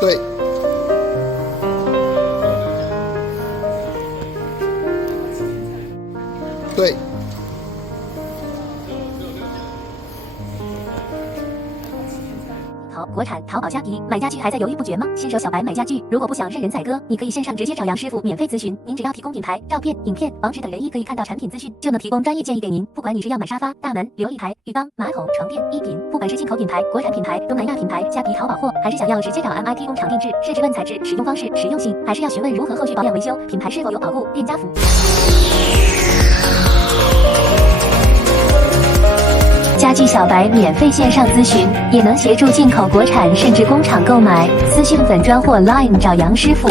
对，对。国产淘宝家皮，买家具还在犹豫不决吗？新手小白买家具，如果不想任人宰割，你可以线上直接找杨师傅免费咨询。您只要提供品牌、照片、影片、网址等人一可以看到产品资讯，就能提供专业建议给您。不管你是要买沙发、大门、琉璃台、浴缸、马桶、床垫、艺品，不管是进口品牌、国产品牌、东南亚品牌、家皮淘宝货，还是想要直接找 MIT 工厂定制，是质问材质、使用方式、实用性，还是要询问如何后续保养维修，品牌是否有保固、店家服。家具小白免费线上咨询，也能协助进口国产甚至工厂购买。私讯粉专或 Line 找杨师傅。